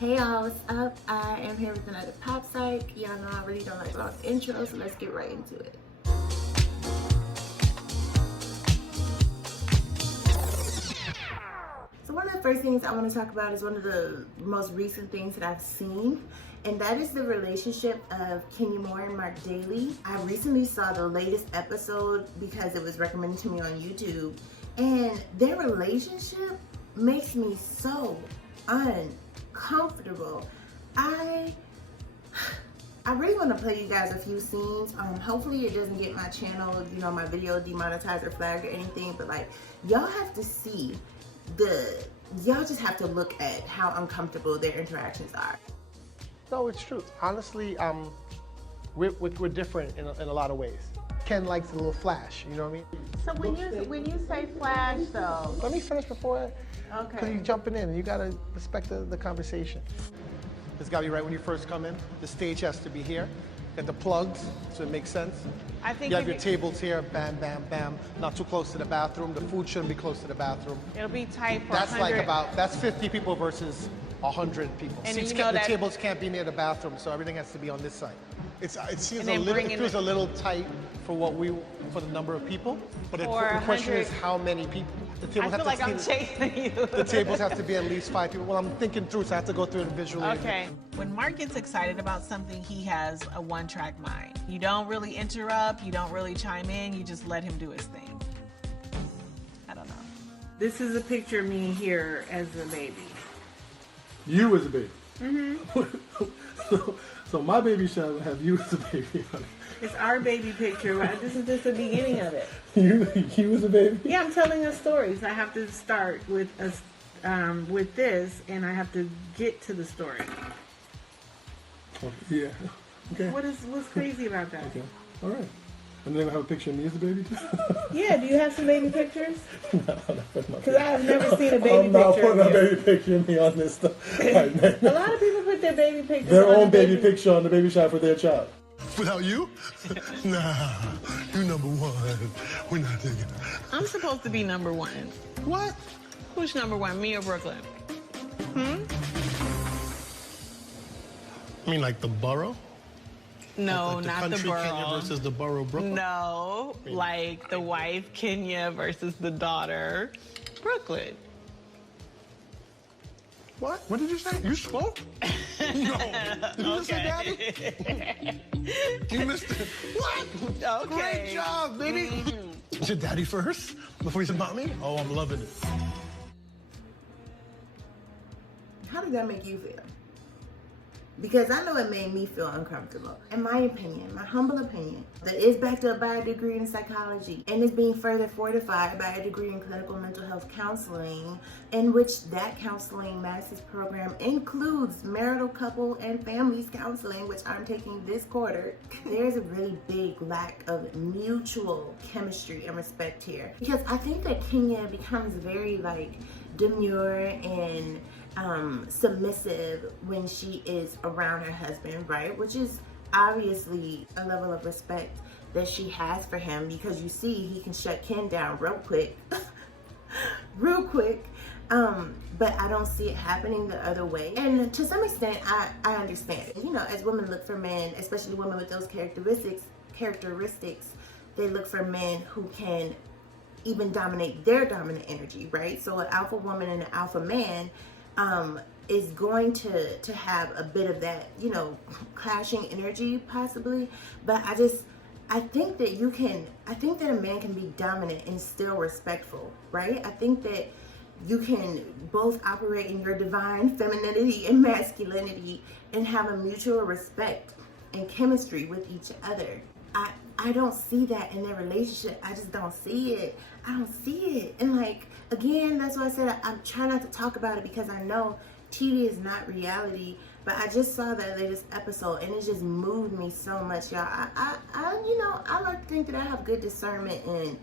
Hey y'all, what's up? I am here with another pop psych. Y'all know I really don't like long intros, so let's get right into it. So one of the first things I want to talk about is one of the most recent things that I've seen, and that is the relationship of Kenya Moore and Marc Daly. I recently saw the latest episode because it was recommended to me on YouTube, and their relationship makes me so uncomfortable. I really want to play you guys a few scenes. Hopefully it doesn't get my channel, my video demonetized or flagged or anything, but like, y'all have to see y'all just have to look at how uncomfortable their interactions are. No, it's true. Honestly, we're different in a lot of ways. Ken likes a little flash, you know what I mean? So when you say flash though. Let me finish before, Okay. because you're jumping in and you gotta respect the conversation. It's gotta be right when you first come in. The stage has to be here. Got the plugs, so it makes sense. I think you have your tables here, bam, bam, bam. Not too close to the bathroom. The food shouldn't be close to the bathroom. It'll be tight for That's 100. that's 50 people versus 100 people. And Seats you know the that- tables can't be near the bathroom, so everything has to be on this side. It seems And a then little, bring it in feels the- a little tight for the number of people. But the For question 100 is how many people. The I tables feel like I'm chasing you. The tables have to be at least 5 people. Well, I'm thinking through, so I have to go through it visually. Okay. When Marc gets excited about something, he has a one-track mind. You don't really interrupt, you don't really chime in, you just let him do his thing. I don't know. This is a picture of me here as a baby. You as a baby. So my baby shower will have you as a baby on it. It's our baby picture. This is just the beginning of it. You as a baby? Yeah, I'm telling a story. So I have to start with this, and I have to get to the story. Oh, yeah. Okay. What's crazy about that? Okay. All right. And then I have a picture of me as a baby too. Yeah. Do you have some baby pictures? No, Because I have never seen a baby I'm not picture. putting of a you. baby picture of me on this stuff. A lot of people put their baby pictures. Their on own the baby picture on the baby shower for their child. Without you? Nah, you number one. We're not thinking. I'm supposed to be number one. What? Who's number one, me or Brooklyn? I mean, like the borough? No, Like not the country Kenya borough. versus the borough Brooklyn? No, like the wife Kenya versus the daughter Brooklyn. What? What did you say? You spoke? No. Did you just say daddy? You missed it. What? Okay. Great job, baby. You said daddy first before you said mommy? Oh, I'm loving it. How did that make you feel? Because I know it made me feel uncomfortable. In my opinion, my humble opinion, that is backed up by a degree in psychology and is being further fortified by a degree in clinical mental health counseling, in which that counseling master's program includes marital, couple, and families counseling, which I'm taking this quarter. There's a really big lack of mutual chemistry and respect here. Because I think that Kenya becomes very demure and submissive when she is around her husband, right? Which is obviously a level of respect that she has for him, because you see he can shut Ken down real quick. But I don't see it happening the other way. And to some extent, I understand. As women look for men, especially women with those characteristics, they look for men who can even dominate their dominant energy, right? So an alpha woman and an alpha man is going to have a bit of that, clashing energy possibly. But I think that a man can be dominant and still respectful, right? I think that you can both operate in your divine femininity and masculinity and have a mutual respect and chemistry with each other. I don't see that in their relationship. I just don't see it. I don't see it. And again, that's why I said I'm trying not to talk about it, because I know TV is not reality. But I just saw that latest episode and it just moved me so much, y'all. I like to think that I have good discernment, and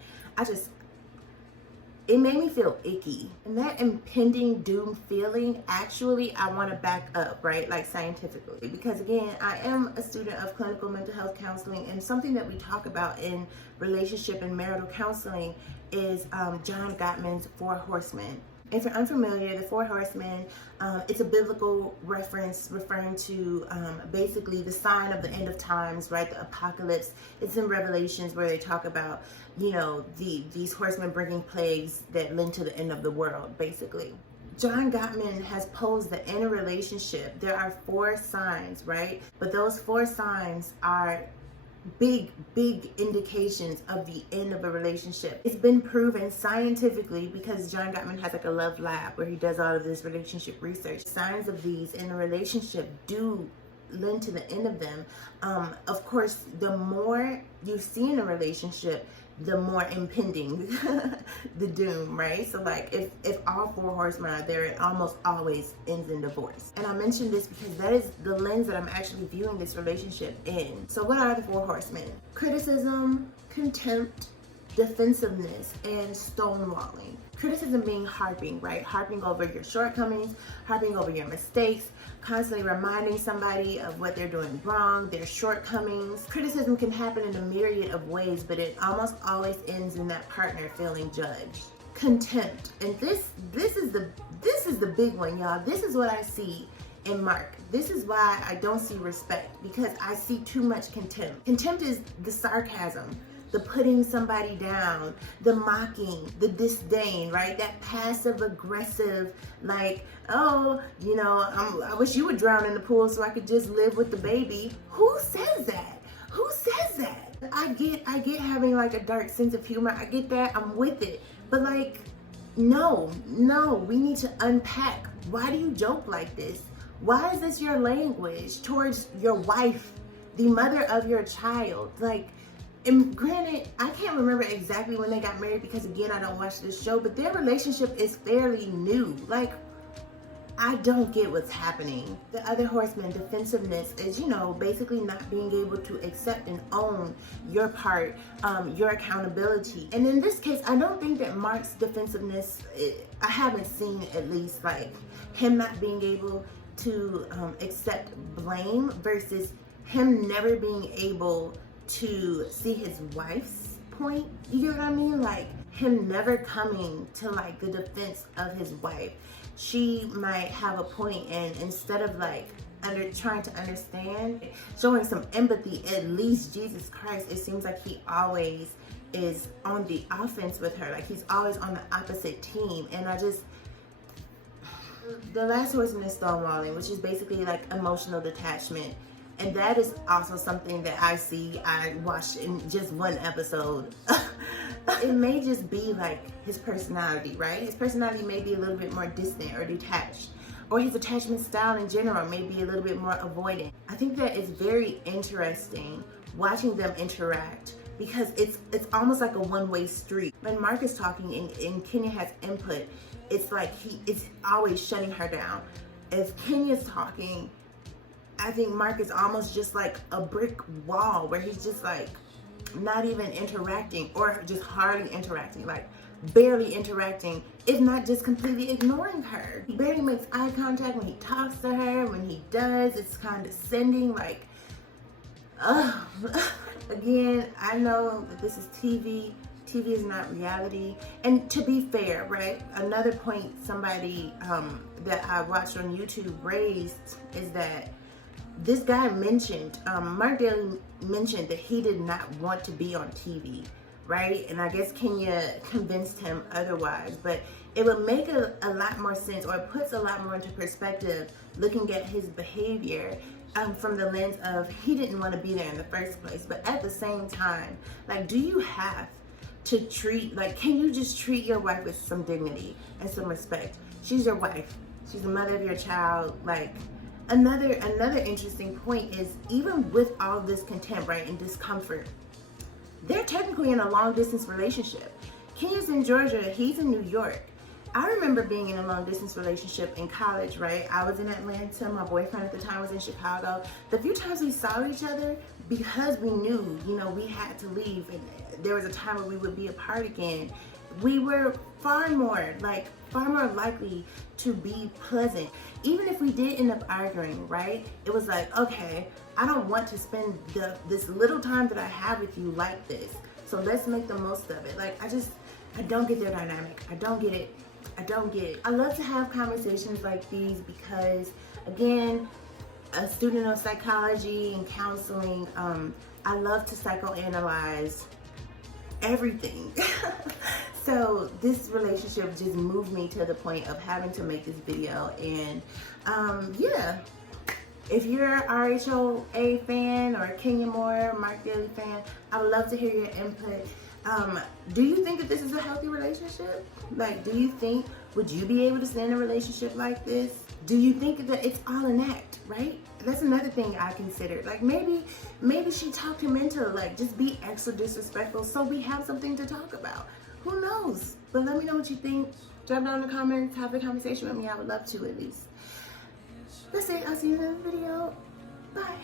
it made me feel icky. And that impending doom feeling, actually, I want to back up, right? Scientifically. Because again, I am a student of clinical mental health counseling, and something that we talk about in relationship and marital counseling is John Gottman's 4 Horsemen. If you're unfamiliar, the four horsemen, it's a biblical reference referring to basically the sign of the end of times, right? The apocalypse. It's in Revelations where they talk about, you know, these horsemen bringing plagues that led to the end of the world, basically. John Gottman has posed that in a relationship, there are 4 signs, right? But those 4 signs are big indications of the end of a relationship. It's been proven scientifically because John Gottman has like a love lab where he does all of this relationship research. Signs of these in a relationship do lend to the end of them. Of course, the more you see in a relationship, the more impending the doom, right? So like if all 4 horsemen are there, it almost always ends in divorce. And I mentioned this because that is the lens that I'm actually viewing this relationship in. So what are the 4 horsemen? Criticism, contempt, defensiveness, and stonewalling. Criticism being harping, right? Harping over your shortcomings, harping over your mistakes, constantly reminding somebody of what they're doing wrong, their shortcomings. Criticism can happen in a myriad of ways, but it almost always ends in that partner feeling judged. Contempt, and this is the big one, y'all. This is what I see in Marc. This is why I don't see respect, because I see too much contempt. Contempt is the sarcasm, the putting somebody down, the mocking, the disdain, right? That passive aggressive, like, oh, you know, I wish you would drown in the pool so I could just live with the baby. Who says that? Who says that? I get having like a dark sense of humor. I get that. I'm with it. But like, no, we need to unpack. Why do you joke like this? Why is this your language towards your wife, the mother of your child? Like, and granted, I can't remember exactly when they got married because, again, I don't watch this show, but their relationship is fairly new. Like, I don't get what's happening. The other horseman, defensiveness, is, you know, basically not being able to accept and own your part, your accountability. And in this case, I don't think that Marc's defensiveness, I haven't seen at least, like, him not being able to accept blame versus him never being able to see his wife's point. You get what I mean? Like him never coming to like the defense of his wife. She might have a point, and instead of like trying to understand, showing some empathy, at least Jesus Christ, it seems like he always is on the offense with her. Like he's always on the opposite team. And the last horseman is stonewalling, which is basically like emotional detachment. And that is also something that I watched in just one episode. It may just be like his personality, right? His personality may be a little bit more distant or detached, or his attachment style in general may be a little bit more avoidant. I think that it's very interesting watching them interact because it's almost like a one-way street. When Marc is talking and Kenya has input, it's like it's always shutting her down. If Kenya's talking, I think Marc is almost just like a brick wall where he's just like not even interacting, or just hardly interacting, like barely interacting, if not just completely ignoring her. He barely makes eye contact when he talks to her. When he does, it's condescending, like, again, I know that this is TV. TV is not reality. And to be fair, right, another point somebody that I watched on YouTube raised is that this guy mentioned, Marc Daly mentioned that he did not want to be on TV, right? And I guess Kenya convinced him otherwise, but it would make a lot more sense, or it puts a lot more into perspective looking at his behavior from the lens of he didn't want to be there in the first place. But at the same time, like, do you have to treat, like, can you just treat your wife with some dignity and some respect? She's your wife. She's the mother of your child. Like, Another interesting point is, even with all this contempt, right, and discomfort, they're technically in a long distance relationship. Kenya's in Georgia, he's in New York. I remember being in a long distance relationship in college, right? I was in Atlanta, my boyfriend at the time was in Chicago. The few times we saw each other, because we knew, you know, we had to leave and there was a time where we would be apart again, we were far more likely to be pleasant. Even if we did end up arguing, right? It was like, okay, I don't want to spend this little time that I have with you like this. So let's make the most of it. Like, I don't get their dynamic. I don't get it. I don't get it. I love to have conversations like these because, again, a student of psychology and counseling, I love to psychoanalyze everything. So this relationship just moved me to the point of having to make this video. And yeah, if you're an RHOA fan or a Kenya Moore, Marc Daly fan, I would love to hear your input. Do you think that this is a healthy relationship? Like, do you think, would you be able to stay in a relationship like this? Do you think that it's all an act, right? That's another thing I considered. Like, maybe she talked him into, like, just be extra disrespectful so we have something to talk about. Who knows? But let me know what you think. Drop down in the comments, have a conversation with me. I would love to, at least. That's it. I'll see you in another video. Bye.